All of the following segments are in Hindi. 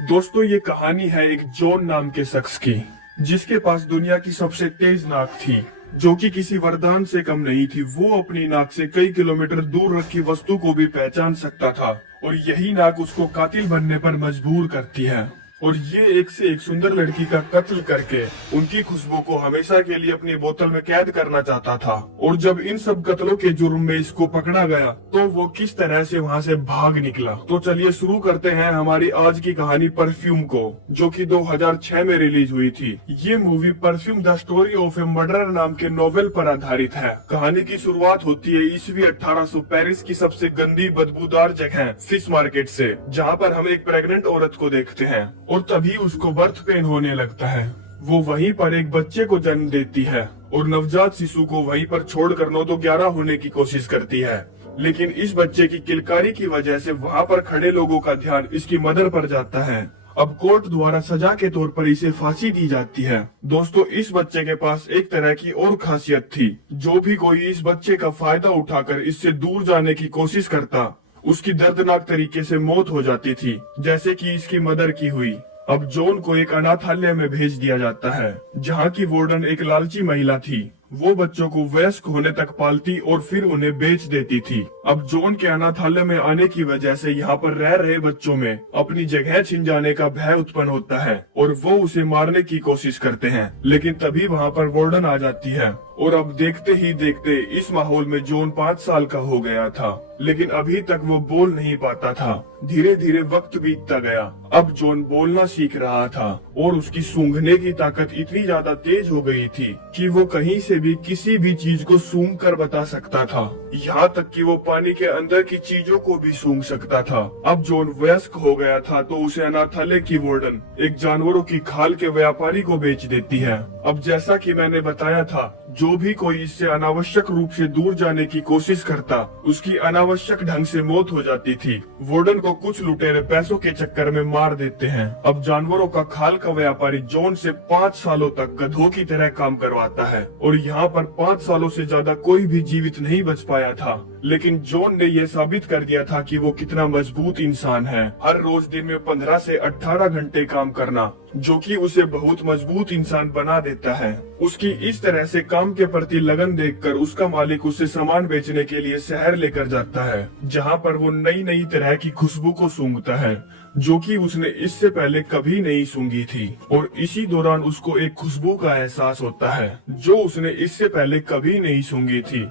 दोस्तों ये कहानी है एक जॉन नाम के शख्स की, जिसके पास दुनिया की सबसे तेज नाक थी, जो कि किसी वरदान से कम नहीं थी। वो अपनी नाक से कई किलोमीटर दूर रखी वस्तु को भी पहचान सकता था और यही नाक उसको कातिल बनने पर मजबूर करती है। और ये एक से एक सुंदर लड़की का कत्ल करके उनकी खुशबू को हमेशा के लिए अपनी बोतल में कैद करना चाहता था। और जब इन सब कत्लों के जुर्म में इसको पकड़ा गया तो वो किस तरह से वहाँ से भाग निकला। तो चलिए शुरू करते हैं हमारी आज की कहानी परफ्यूम को, जो कि 2006 में रिलीज हुई थी। ये movie perfume the story of A murderer नाम के नोवेल पर आधारित है। कहानी की शुरुआत होती है ईस्वी 1800 पेरिस की सबसे गंदी बदबूदार जगह फिश मार्केट से, जहाँ पर हम एक प्रेग्नेंट औरत को देखते हैं और तभी उसको बर्थ पेन होने लगता है। वो वहीं पर एक बच्चे को जन्म देती है और नवजात शिशु को वहीं पर छोड़कर 9 तो 11 होने की कोशिश करती है। लेकिन इस बच्चे की किलकारी की वजह से वहाँ पर खड़े लोगों का ध्यान इसकी मदर पर जाता है। अब कोर्ट द्वारा सजा के तौर पर इसे फांसी दी जाती है। दोस्तों इस बच्चे के पास एक तरह की और खासियत थी। जो भी कोई इस बच्चे का फायदा उठाकर इससे दूर जाने की कोशिश करता, उसकी दर्दनाक तरीके से मौत हो जाती थी, जैसे कि इसकी मदर की हुई। अब जॉन को एक अनाथालय में भेज दिया जाता है, जहाँ की वार्डन एक लालची महिला थी। वो बच्चों को वयस्क होने तक पालती और फिर उन्हें बेच देती थी। अब जॉन के अनाथालय में आने की वजह से यहाँ पर रह रहे बच्चों में अपनी जगह छिन जाने का भय उत्पन्न होता है और वो उसे मारने की कोशिश करते हैं। लेकिन तभी वहाँ पर वार्डन आ जाती है और अब देखते ही देखते इस माहौल में जॉन 5 साल का हो गया था, लेकिन अभी तक वो बोल नहीं पाता था। धीरे धीरे वक्त बीतता गया। अब जॉन बोलना सीख रहा था और उसकी सूंघने की ताकत इतनी ज्यादा तेज हो गई थी कि वो कहीं से भी किसी भी चीज को सूंघ कर बता सकता था। यहाँ तक कि वो पानी के अंदर की चीजों को भी सूंघ सकता था। अब जॉन वयस्क हो गया था तो उसे अनाथालय की वार्डन एक जानवरों की खाल के व्यापारी को बेच देती है। अब जैसा कि मैंने बताया था, जो भी कोई इससे अनावश्यक रूप से दूर जाने की कोशिश करता, उसकी अनावश्यक ढंग से मौत हो जाती थी। वार्डन को कुछ लुटेरे पैसों के चक्कर में मार देते हैं। अब जानवरों का खाल का व्यापारी जॉन से 5 सालों तक गधों की तरह काम करवाता है और यहाँ पर 5 सालों से ज्यादा कोई भी जीवित नहीं बच पाया था। लेकिन जॉन ने यह साबित कर दिया था कि वो कितना मजबूत इंसान है। हर रोज दिन में 15 से 18 घंटे काम करना, जो कि उसे बहुत मजबूत इंसान बना देता है। उसकी इस तरह से काम के प्रति लगन देखकर उसका मालिक उसे सामान बेचने के लिए शहर लेकर जाता है, जहाँ पर वो नई नई तरह की खुशबू को सूंघता है, जो कि उसने इससे पहले कभी नहीं सूंघी थी। और इसी दौरान उसको एक खुशबू का एहसास होता है, जो उसने इससे पहले कभी नहीं सूंघी थी,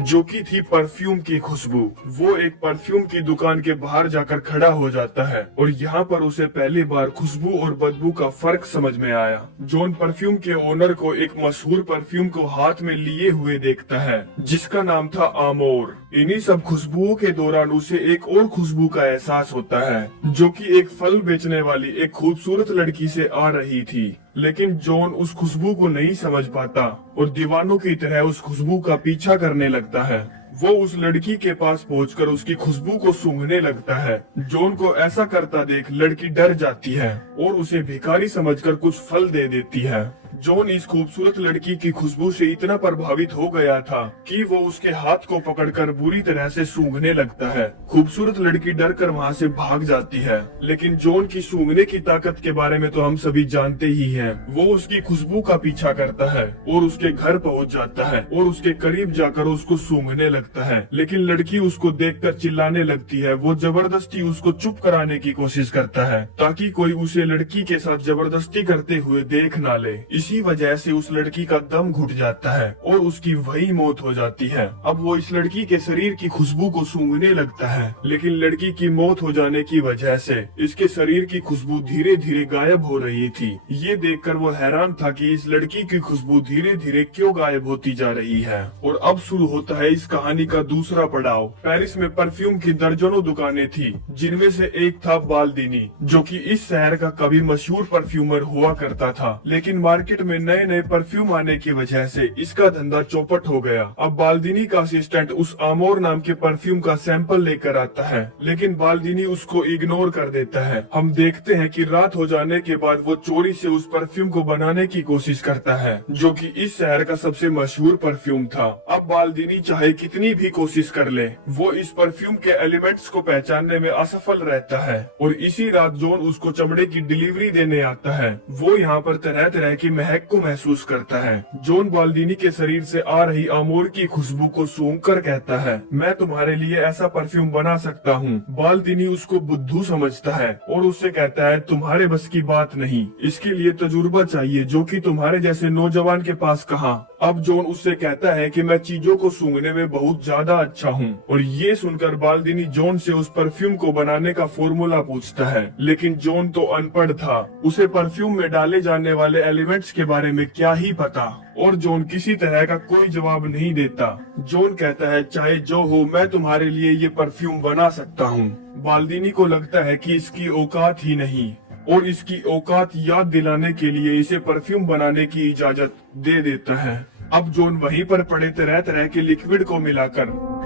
जो कि थी परफ्यूम की खुशबू। वो एक परफ्यूम की दुकान के बाहर जाकर खड़ा हो जाता है और यहाँ पर उसे पहली बार खुशबू और बदबू का फर्क समझ में आया। जॉन परफ्यूम के ओनर को एक मशहूर परफ्यूम को हाथ में लिए हुए देखता है, जिसका नाम था आमोर। इन्हीं सब खुशबुओं के दौरान उसे एक और खुशबू का एहसास होता है, जो कि एक फल बेचने वाली एक खूबसूरत लड़की से आ रही थी। लेकिन जॉन उस खुशबू को नहीं समझ पाता और दीवानों की तरह उस खुशबू का पीछा करने लगता है। वो उस लड़की के पास पहुंचकर उसकी खुशबू को सूंघने लगता है। जॉन को ऐसा करता देख लड़की डर जाती है और उसे भिखारी समझकर कुछ फल दे देती है। जॉन इस खूबसूरत लड़की की खुशबू से इतना प्रभावित हो गया था कि वो उसके हाथ को पकड़कर बुरी तरह से सूंघने लगता है। खूबसूरत लड़की डर कर वहाँ से भाग जाती है, लेकिन जॉन की सूंघने की ताकत के बारे में तो हम सभी जानते ही हैं। वो उसकी खुशबू का पीछा करता है और उसके घर पहुँच जाता है और उसके करीब जाकर उसको सूंघने लगता है। लेकिन लड़की उसको देखकर चिल्लाने लगती है। वो जबरदस्ती उसको चुप कराने की कोशिश करता है, ताकि कोई उसे लड़की के साथ जबरदस्ती करते हुए देख ना ले। इसी वजह से उस लड़की का दम घुट जाता है और उसकी वही मौत हो जाती है। अब वो इस लड़की के शरीर की खुशबू को सूंघने लगता है, लेकिन लड़की की मौत हो जाने की वजह से इसके शरीर की खुशबू धीरे धीरे गायब हो रही थी। ये देखकर वो हैरान था कि इस लड़की की खुशबू धीरे धीरे क्यों गायब होती जा रही है। और अब शुरू होता है इस कहानी का दूसरा पड़ाव। पेरिस में परफ्यूम की दर्जनों दुकानें थी, जिनमें से एक था बाल्दिनी, जो कि इस शहर का कभी मशहूर परफ्यूमर हुआ करता था। लेकिन मार्केट मार्केट में नए नए परफ्यूम आने की वजह से इसका धंधा चौपट हो गया। अब बाल्दिनी का असिस्टेंट उस आमोर नाम के परफ्यूम का सैंपल लेकर आता है, लेकिन बाल्दिनी उसको इग्नोर कर देता है। हम देखते हैं कि रात हो जाने के बाद वो चोरी से उस परफ्यूम को बनाने की कोशिश करता है, जो कि इस शहर का सबसे मशहूर परफ्यूम था। अब बाल्दिनी चाहे कितनी भी कोशिश कर ले, वो इस परफ्यूम के एलिमेंट्स को पहचानने में असफल रहता है। और इसी रात जॉन उसको चमड़े की डिलीवरी देने आता है। वो यहाँ पर तरह तरह की महक को महसूस करता है। जॉन बाल्दिनी के शरीर से आ रही आमोर की खुशबू को सूंघकर कहता है, मैं तुम्हारे लिए ऐसा परफ्यूम बना सकता हूँ। बाल्दिनी उसको बुद्धू समझता है और उससे कहता है, तुम्हारे बस की बात नहीं, इसके लिए तजुर्बा चाहिए, जो कि तुम्हारे जैसे नौजवान के पास कहाँ। अब जॉन उससे कहता है कि मैं चीजों को सूंघने में बहुत ज्यादा अच्छा हूँ। और ये सुनकर बाल्दिनी जॉन से उस परफ्यूम को बनाने का फॉर्मूला पूछता है, लेकिन जॉन तो अनपढ़ था, उसे परफ्यूम में डाले जाने वाले एलिमेंट्स के बारे में क्या ही पता। और जॉन किसी तरह का कोई जवाब नहीं देता। जॉन कहता है, चाहे जो हो, मैं तुम्हारे लिए ये परफ्यूम बना सकता हूँ। बाल्दिनी को लगता है कि इसकी औकात ही नहीं, और इसकी औकात याद दिलाने के लिए इसे परफ्यूम बनाने की इजाजत दे देता है। अब जॉन वहीं पर पड़े तरह तरह के लिक्विड को मिलाकर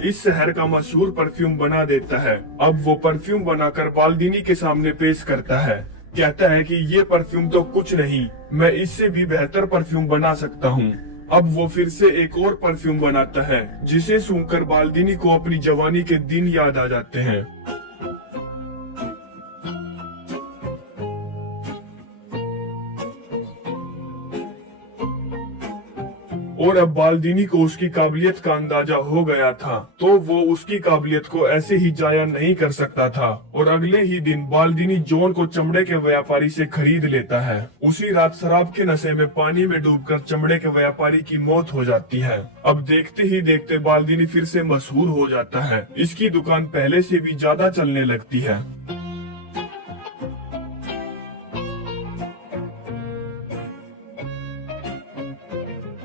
इस शहर का मशहूर परफ्यूम बना देता है। अब वो परफ्यूम बनाकर बाल्दिनी के सामने पेश करता है। कहता है कि ये परफ्यूम तो कुछ नहीं, मैं इससे भी बेहतर परफ्यूम बना सकता हूँ। अब वो फिर से एक और परफ्यूम बनाता है, जिसे सूंघकर बाल्दिनी को अपनी जवानी के दिन याद आ जाते हैं। और अब बाल्दिनी को उसकी काबिलियत का अंदाजा हो गया था, तो वो उसकी काबिलियत को ऐसे ही जाया नहीं कर सकता था। और अगले ही दिन बाल्दिनी जॉन को चमड़े के व्यापारी से खरीद लेता है। उसी रात शराब के नशे में पानी में डूबकर चमड़े के व्यापारी की मौत हो जाती है। अब देखते ही देखते बाल्दिनी फिर से मशहूर हो जाता है। इसकी दुकान पहले से भी ज्यादा चलने लगती है।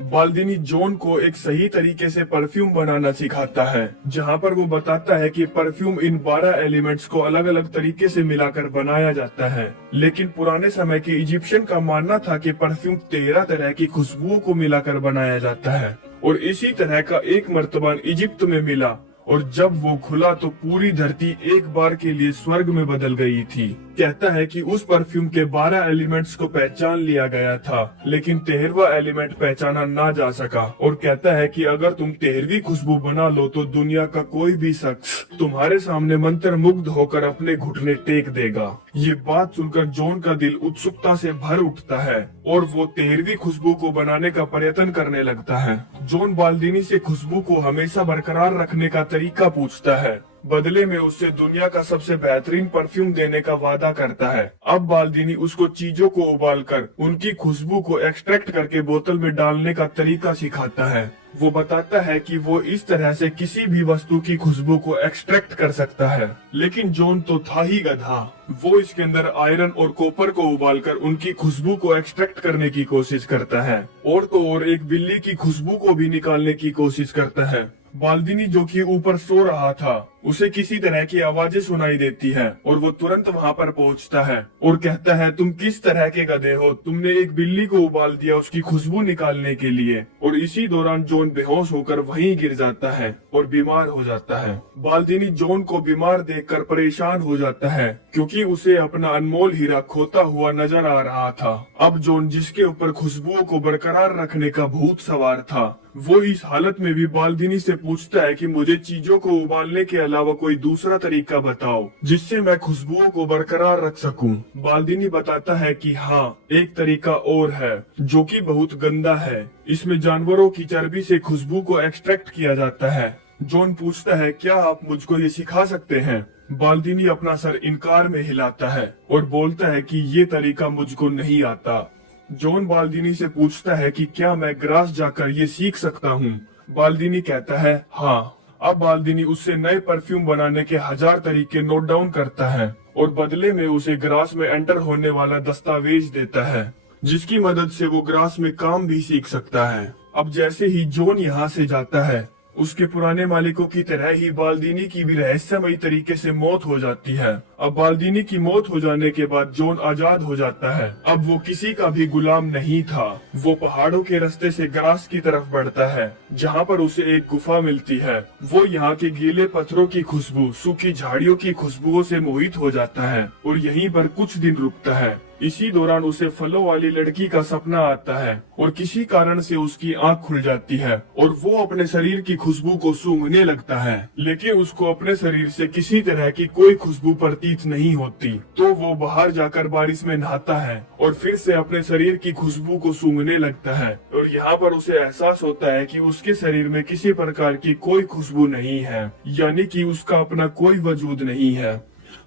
बाल्दिनी जॉन को एक सही तरीके से परफ्यूम बनाना सिखाता है, जहाँ पर वो बताता है कि परफ्यूम इन 12 एलिमेंट्स को अलग अलग तरीके से मिलाकर बनाया जाता है। लेकिन पुराने समय के इजिप्शियन का मानना था कि परफ्यूम 13 तरह की खुशबुओं को मिलाकर बनाया जाता है। और इसी तरह का एक मर्तबा इजिप्ट में मिला, और जब वो खुला तो पूरी धरती एक बार के लिए स्वर्ग में बदल गई थी। कहता है कि उस परफ्यूम के 12 एलिमेंट्स को पहचान लिया गया था, लेकिन 13वां एलिमेंट पहचाना ना जा सका। और कहता है कि अगर तुम 13वीं खुशबू बना लो तो दुनिया का कोई भी शख्स तुम्हारे सामने मंत्र मुग्ध होकर अपने घुटने टेक देगा। ये बात सुनकर जॉन का दिल उत्सुकता से भर उठता है और वो 13वीं खुशबू को बनाने का प्रयत्न करने लगता है। जॉन बाल्दिनी से खुशबू को हमेशा बरकरार रखने का तरीका पूछता है। बदले में उससे दुनिया का सबसे बेहतरीन परफ्यूम देने का वादा करता है। अब बाल्दिनी उसको चीजों को उबालकर उनकी खुशबू को एक्सट्रैक्ट करके बोतल में डालने का तरीका सिखाता है। वो बताता है कि वो इस तरह से किसी भी वस्तु की खुशबू को एक्सट्रैक्ट कर सकता है। लेकिन जॉन तो था ही गधा। वो इसके अंदर आयरन और कॉपर को उबालकर उनकी खुशबू को एक्सट्रैक्ट करने की कोशिश करता है, और तो और एक बिल्ली की खुशबू को भी निकालने की कोशिश करता है। बाल्दिनी जो कि ऊपर सो रहा था, उसे किसी तरह की आवाजें सुनाई देती है और वो तुरंत वहाँ पर पहुँचता है और कहता है, तुम किस तरह के गधे हो, तुमने एक बिल्ली को उबाल दिया उसकी खुशबू निकालने के लिए। और इसी दौरान जॉन बेहोश होकर वहीं गिर जाता है और बीमार हो जाता है। बाल्दिनी जॉन को बीमार देखकर परेशान हो जाता है, क्योंकि उसे अपना अनमोल हीरा खोता हुआ नजर आ रहा था। अब जॉन, जिसके ऊपर खुशबुओं को बरकरार रखने का भूत सवार था, वो इस हालत में भी बाल्दिनी से पूछता है कि मुझे चीजों को उबालने के अलावा कोई दूसरा तरीका बताओ जिससे मैं खुशबुओं को बरकरार रख सकूं। बाल्दिनी बताता है कि हाँ, एक तरीका और है जो कि बहुत गंदा है। इसमें जानवरों की चर्बी से खुशबू को एक्सट्रैक्ट किया जाता है। जॉन पूछता है, क्या आप मुझको ये सिखा सकते हैं? बाल्दिनी अपना सर इनकार में हिलाता है और बोलता है कि ये तरीका मुझको नहीं आता। जॉन बाल्दिनी से पूछता है कि क्या मैं ग्रास जाकर ये सीख सकता हूँ? बाल्दिनी कहता है हाँ। अब बाल्दिनी उससे नए परफ्यूम बनाने के 1000 तरीके नोट डाउन करता है और बदले में उसे ग्रास में एंटर होने वाला दस्तावेज देता है, जिसकी मदद से वो ग्रास में काम भी सीख सकता है। अब जैसे ही जॉन यहाँ से जाता है, उसके पुराने मालिकों की तरह ही बाल्दीनी की भी रहस्यमयी तरीके से मौत हो जाती है। अब बाल्दीनी की मौत हो जाने के बाद जॉन आजाद हो जाता है। अब वो किसी का भी गुलाम नहीं था। वो पहाड़ों के रास्ते से ग्रास की तरफ बढ़ता है, जहाँ पर उसे एक गुफा मिलती है। वो यहाँ के गीले पत्थरों की खुशबू, सूखी झाड़ियों की खुशबुओं से मोहित हो जाता है और यहीं पर कुछ दिन रुकता है। इसी दौरान उसे फलों वाली लड़की का सपना आता है और किसी कारण से उसकी आंख खुल जाती है और वो अपने शरीर की खुशबू को सूंघने लगता है, लेकिन उसको अपने शरीर से किसी तरह की कोई खुशबू प्रतीत नहीं होती। तो वो बाहर जाकर बारिश में नहाता है और फिर से अपने शरीर की खुशबू को सूंघने लगता है और यहाँ पर उसे एहसास होता है कि उसके शरीर में किसी प्रकार की कोई खुशबू नहीं है, यानी कि उसका अपना कोई वजूद नहीं है।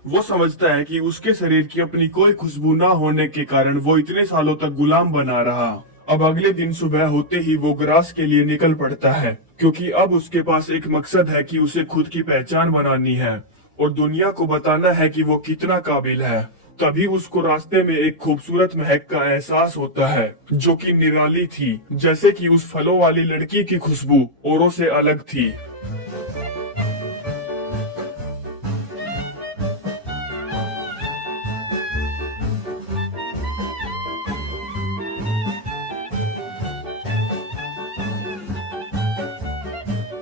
वो समझता है कि उसके शरीर की अपनी कोई खुशबू ना होने के कारण वो इतने सालों तक गुलाम बना रहा। अब अगले दिन सुबह होते ही वो ग्रास के लिए निकल पड़ता है, क्योंकि अब उसके पास एक मकसद है कि उसे खुद की पहचान बनानी है और दुनिया को बताना है कि वो कितना काबिल है। तभी उसको रास्ते में एक खूबसूरत महक का एहसास होता है, जो कि निराली थी, जैसे कि उस फलों वाली लड़की की खुशबू औरों से अलग थी।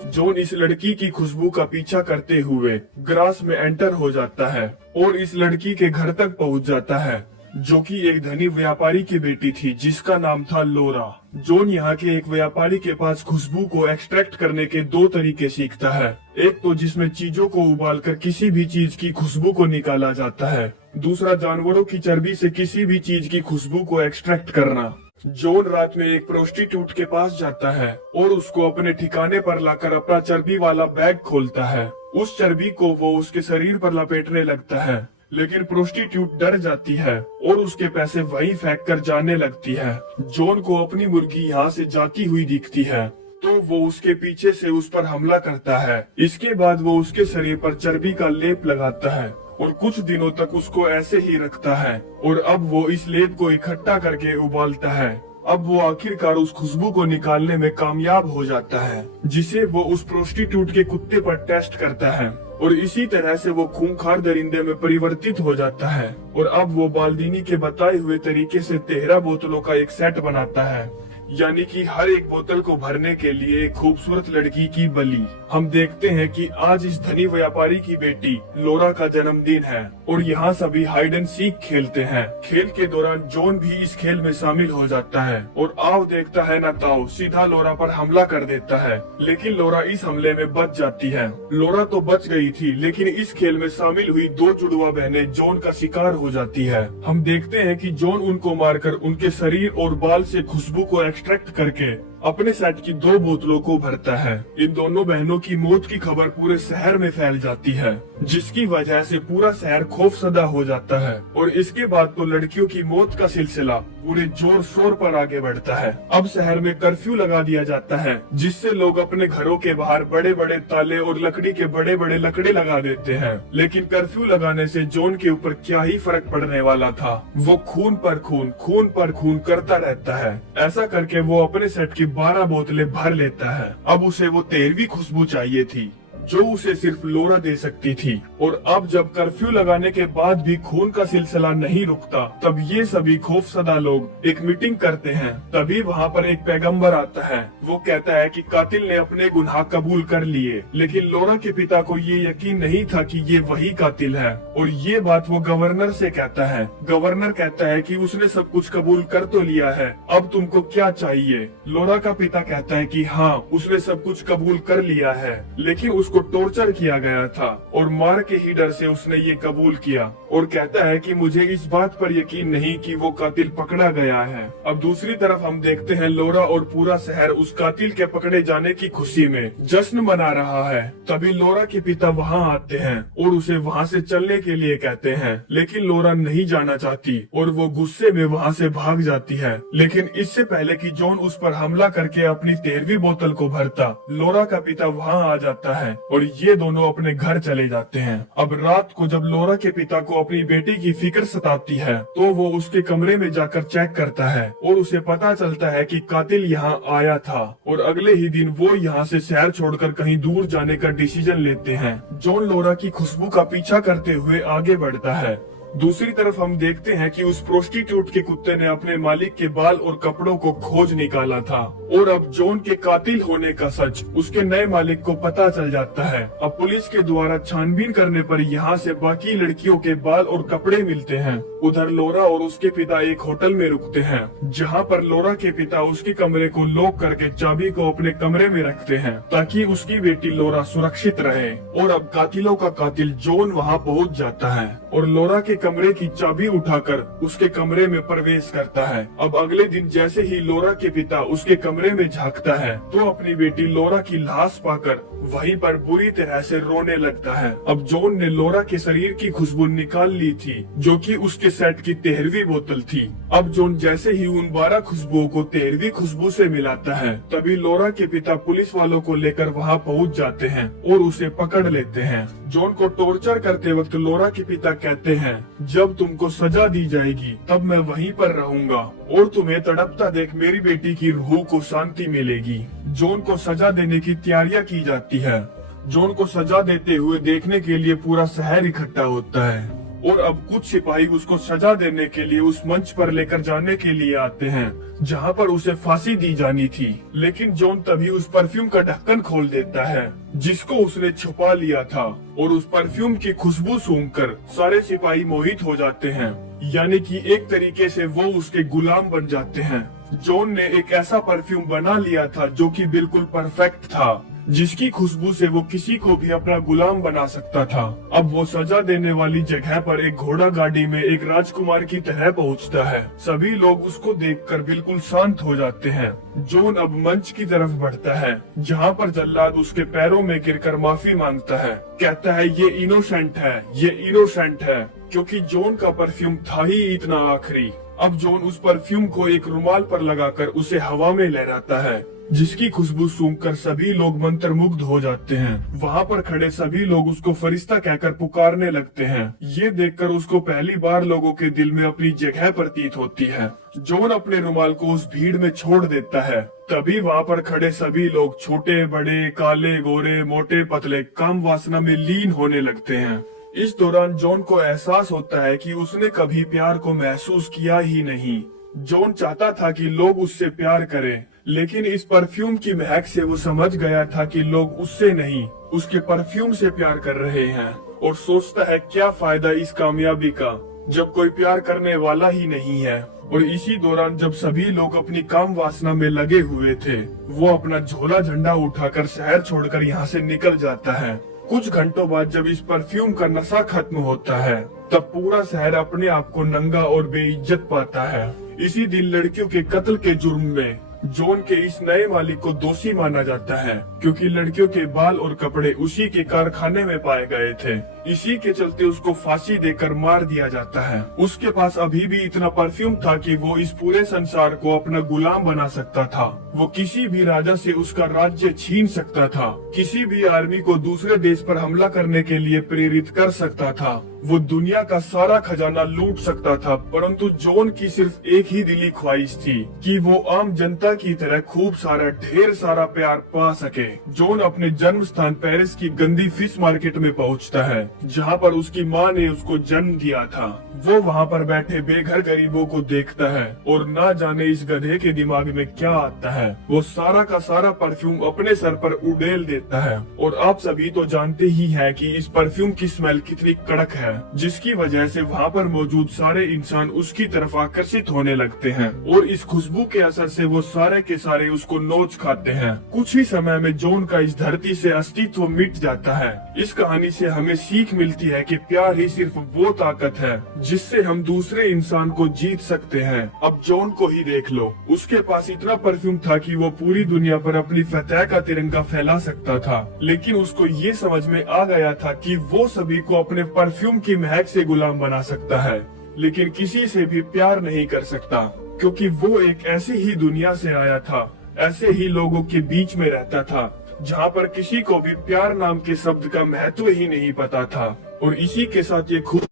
जॉन इस लड़की की खुशबू का पीछा करते हुए ग्रास में एंटर हो जाता है और इस लड़की के घर तक पहुंच जाता है, जो कि एक धनी व्यापारी की बेटी थी जिसका नाम था लोरा। जॉन यहाँ के एक व्यापारी के पास खुशबू को एक्सट्रैक्ट करने के दो तरीके सीखता है। एक तो जिसमें चीजों को उबालकर किसी भी चीज की खुशबू को निकाला जाता है, दूसरा जानवरों की चर्बी से किसी भी चीज की खुशबू को एक्सट्रैक्ट करना। जॉन रात में एक प्रोस्टिट्यूट के पास जाता है और उसको अपने ठिकाने पर लाकर अपना चर्बी वाला बैग खोलता है। उस चर्बी को वो उसके शरीर पर लपेटने लगता है, लेकिन प्रोस्टिट्यूट डर जाती है और उसके पैसे वहीं फेंक कर जाने लगती है। जॉन को अपनी मुर्गी यहाँ से जाती हुई दिखती है, तो वो उसके पीछे से उस पर हमला करता है। इसके बाद वो उसके शरीर पर चर्बी का लेप लगाता है और कुछ दिनों तक उसको ऐसे ही रखता है और अब वो इस लेप को इकट्ठा करके उबालता है। अब वो आखिरकार उस खुशबू को निकालने में कामयाब हो जाता है, जिसे वो उस प्रोस्टिट्यूट के कुत्ते पर टेस्ट करता है और इसी तरह से वो खूंखार दरिंदे में परिवर्तित हो जाता है और अब वो बाल्दीनी के बताए हुए तरीके से 13 बोतलों का एक सेट बनाता है, यानी कि हर एक बोतल को भरने के लिए एक खूबसूरत लड़की की बलि। हम देखते हैं कि आज इस धनी व्यापारी की बेटी लोरा का जन्मदिन है और यहाँ सभी हाइड एंड सीक खेलते हैं। खेल के दौरान जॉन भी इस खेल में शामिल हो जाता है और आओ देखता है ना ताओ सीधा लोरा पर हमला कर देता है, लेकिन लोरा इस हमले में बच जाती है। लोरा तो बच गई थी, लेकिन इस खेल में शामिल हुई दो जुड़वा बहनें जॉन का शिकार हो जाती है। हम देखते हैं कि जॉन उनको मारकर उनके शरीर और बाल से खुशबू को एक्सट्रैक्ट करके अपने सेट की 2 बोतलों को भरता है। इन दोनों बहनों की मौत की खबर पूरे शहर में फैल जाती है, जिसकी वजह से पूरा शहर खौफसदा हो जाता है और इसके बाद तो लड़कियों की मौत का सिलसिला पूरे जोर शोर पर आगे बढ़ता है। अब शहर में कर्फ्यू लगा दिया जाता है, जिससे लोग अपने घरों के बाहर बड़े बड़े ताले और लकड़ी के बड़े बड़े लकड़े लगा देते हैं। लेकिन कर्फ्यू लगाने से जॉन के ऊपर क्या ही फर्क पड़ने वाला था। वो खून पर खून करता रहता है। ऐसा करके वो अपने सेट की 12 बोतलें भर लेता है। अब उसे वो 13वीं खुशबू चाहिए थी, जो उसे सिर्फ लोरा दे सकती थी। और अब जब कर्फ्यू लगाने के बाद भी खून का सिलसिला नहीं रुकता, तब ये सभी खौफसदा लोग एक मीटिंग करते हैं। तभी वहाँ पर एक पैगंबर आता है। वो कहता है कि कातिल ने अपने गुनाह कबूल कर लिए, लेकिन लोरा के पिता को ये यकीन नहीं था कि ये वही कातिल है। और ये बात वो गवर्नर से कहता है। गवर्नर कहता है कि उसने सब कुछ कबूल कर तो लिया है, अब तुमको क्या चाहिए। लोरा का पिता कहता है कि हाँ, उसने सब कुछ कबूल कर लिया है, लेकिन उसको टॉर्चर किया गया था और मार के ही डर से उसने ये कबूल किया। और कहता है कि मुझे इस बात पर यकीन नहीं कि वो कातिल पकड़ा गया है। अब दूसरी तरफ हम देखते हैं लोरा और पूरा शहर उस कातिल के पकड़े जाने की खुशी में जश्न मना रहा है। तभी लोरा के पिता वहाँ आते हैं और उसे वहाँ से चलने के लिए कहते हैं, लेकिन लोरा नहीं जाना चाहती और वो गुस्से में वहाँ से भाग जाती है। लेकिन इससे पहले कि जॉन उस पर हमला करके अपनी 13वीं बोतल को भरता, लोरा का पिता वहाँ आ जाता है और ये दोनों अपने घर चले जाते हैं। अब रात को जब लोरा के पिता को अपनी बेटी की फिक्र सताती है तो वो उसके कमरे में जाकर चेक करता है और उसे पता चलता है कि कातिल यहाँ आया था और अगले ही दिन वो यहाँ से शहर छोड़कर कहीं दूर जाने का डिसीजन लेते हैं। जॉन लोरा की खुशबू का पीछा करते हुए आगे बढ़ता है। दूसरी तरफ हम देखते हैं कि उस प्रोस्टिट्यूट के कुत्ते ने अपने मालिक के बाल और कपड़ों को खोज निकाला था और अब जॉन के कातिल होने का सच उसके नए मालिक को पता चल जाता है। अब पुलिस के द्वारा छानबीन करने पर यहाँ से बाकी लड़कियों के बाल और कपड़े मिलते हैं। उधर लोरा और उसके पिता एक होटल में रुकते हैं जहाँ पर लोरा के पिता उसके कमरे को लॉक करके चाबी को अपने कमरे में रखते हैं ताकि उसकी बेटी लोरा सुरक्षित रहे। और अब कातिलों का कातिल जॉन वहाँ पहुँच जाता है और लोरा के कमरे की चाबी उठाकर उसके कमरे में प्रवेश करता है। अब अगले दिन जैसे ही लोरा के पिता उसके कमरे में झांकता है तो अपनी बेटी लोरा की लाश पाकर वहीं पर बुरी तरह से रोने लगता है। अब जॉन ने लोरा के शरीर की खुशबू निकाल ली थी जो कि उसके सेट की 13वीं बोतल थी। अब जॉन जैसे ही उन 12 खुशबुओं को 13वीं खुशबू से मिलाता है तभी लोरा के पिता पुलिस वालों को लेकर वहाँ पहुँच जाते हैं और उसे पकड़ लेते हैं। जॉन को टॉर्चर करते वक्त लोरा के पिता कहते हैं, जब तुमको सजा दी जाएगी तब मैं वहीं पर रहूंगा और तुम्हें तड़पता देख मेरी बेटी की रूह को शांति मिलेगी। जॉन को सजा देने की तैयारियां की जाती है। जॉन को सजा देते हुए देखने के लिए पूरा शहर इकट्ठा होता है और अब कुछ सिपाही उसको सजा देने के लिए उस मंच पर लेकर जाने के लिए आते हैं जहां पर उसे फांसी दी जानी थी। लेकिन जॉन तभी उस परफ्यूम का ढक्कन खोल देता है जिसको उसने छुपा लिया था और उस परफ्यूम की खुशबू सूंघकर सारे सिपाही मोहित हो जाते हैं, यानी कि एक तरीके से वो उसके गुलाम बन जाते हैं। जॉन ने एक ऐसा परफ्यूम बना लिया था जो कि बिल्कुल परफेक्ट था, जिसकी खुशबू से वो किसी को भी अपना गुलाम बना सकता था। अब वो सजा देने वाली जगह पर एक घोड़ा गाड़ी में एक राजकुमार की तरह पहुंचता है। सभी लोग उसको देखकर बिल्कुल शांत हो जाते हैं। जॉन अब मंच की तरफ बढ़ता है जहाँ पर जल्लाद उसके पैरों में गिरकर माफी मांगता है। कहता है ये इनोसेंट है, ये इनोसेंट है, क्योंकि जॉन का परफ्यूम था ही इतना आखिरी। अब जॉन उस परफ्यूम को एक रुमाल पर लगाकर उसे हवा में लहराता है जिसकी खुशबू सूंघकर सभी लोग मंत्रमुग्ध हो जाते हैं। वहाँ पर खड़े सभी लोग उसको फरिश्ता कहकर पुकारने लगते हैं। ये देखकर उसको पहली बार लोगों के दिल में अपनी जगह प्रतीत होती है। जॉन अपने रुमाल को उस भीड़ में छोड़ देता है। तभी वहाँ पर खड़े सभी लोग छोटे बड़े, काले गोरे, मोटे पतले काम वासना में लीन होने लगते हैं। इस दौरान जॉन को एहसास होता है कि उसने कभी प्यार को महसूस किया ही नहीं। जॉन चाहता था कि लोग उससे प्यार करें, लेकिन इस परफ्यूम की महक से वो समझ गया था कि लोग उससे नहीं, उसके परफ्यूम से प्यार कर रहे हैं और सोचता है क्या फायदा इस कामयाबी का जब कोई प्यार करने वाला ही नहीं है। और इसी दौरान जब सभी लोग अपनी काम वासना में लगे हुए थे, वो अपना झोला झंडा उठाकर शहर छोड़कर यहाँ से निकल जाता है। कुछ घंटों बाद जब इस परफ्यूम का नशा खत्म होता है तब पूरा शहर अपने आप को नंगा और बेइज्जत पाता है। इसी दिन लड़कियों के कत्ल के जुर्म में जॉन के इस नए मालिक को दोषी माना जाता है क्योंकि लड़कियों के बाल और कपड़े उसी के कारखाने में पाए गए थे। इसी के चलते उसको फांसी देकर मार दिया जाता है। उसके पास अभी भी इतना परफ्यूम था कि वो इस पूरे संसार को अपना गुलाम बना सकता था। वो किसी भी राजा से उसका राज्य छीन सकता था, किसी भी आर्मी को दूसरे देश पर हमला करने के लिए प्रेरित कर सकता था, वो दुनिया का सारा खजाना लूट सकता था। परंतु जॉन की सिर्फ एक ही दिली ख्वाहिश थी कि वो आम जनता की तरह खूब सारा ढेर सारा प्यार पा सके। जॉन अपने जन्म स्थान पेरिस की गंदी फिश मार्केट में पहुंचता है जहां पर उसकी मां ने उसको जन्म दिया था। वो वहां पर बैठे बेघर गरीबों को देखता है और ना जाने इस गधे के दिमाग में क्या आता है, वो सारा का सारा परफ्यूम अपने सर पर उड़ेल देता है। और आप सभी तो जानते ही हैं कि इस परफ्यूम की स्मेल कितनी कड़क है, जिसकी वजह से वहाँ पर मौजूद सारे इंसान उसकी तरफ आकर्षित होने लगते हैं और इस खुशबू के असर से वो सारे के सारे उसको नोच खाते हैं। कुछ ही समय में जॉन का इस धरती से अस्तित्व मिट जाता है। इस कहानी से हमें सीख मिलती है कि प्यार ही सिर्फ वो ताकत है जिससे हम दूसरे इंसान को जीत सकते हैं। अब जॉन को ही देख लो, उसके पास इतना परफ्यूम था कि वो पूरी दुनिया पर अपनी फतह का तिरंगा फैला सकता था, लेकिन उसको ये समझ में आ गया था कि वो सभी को अपने परफ्यूम की महक से गुलाम बना सकता है, लेकिन किसी से भी प्यार नहीं कर सकता, क्योंकि वो एक ऐसी ही दुनिया से आया था, ऐसे ही लोगों के बीच में रहता था जहाँ पर किसी को भी प्यार नाम के शब्द का महत्व ही नहीं पता था। और इसी के साथ ये खूब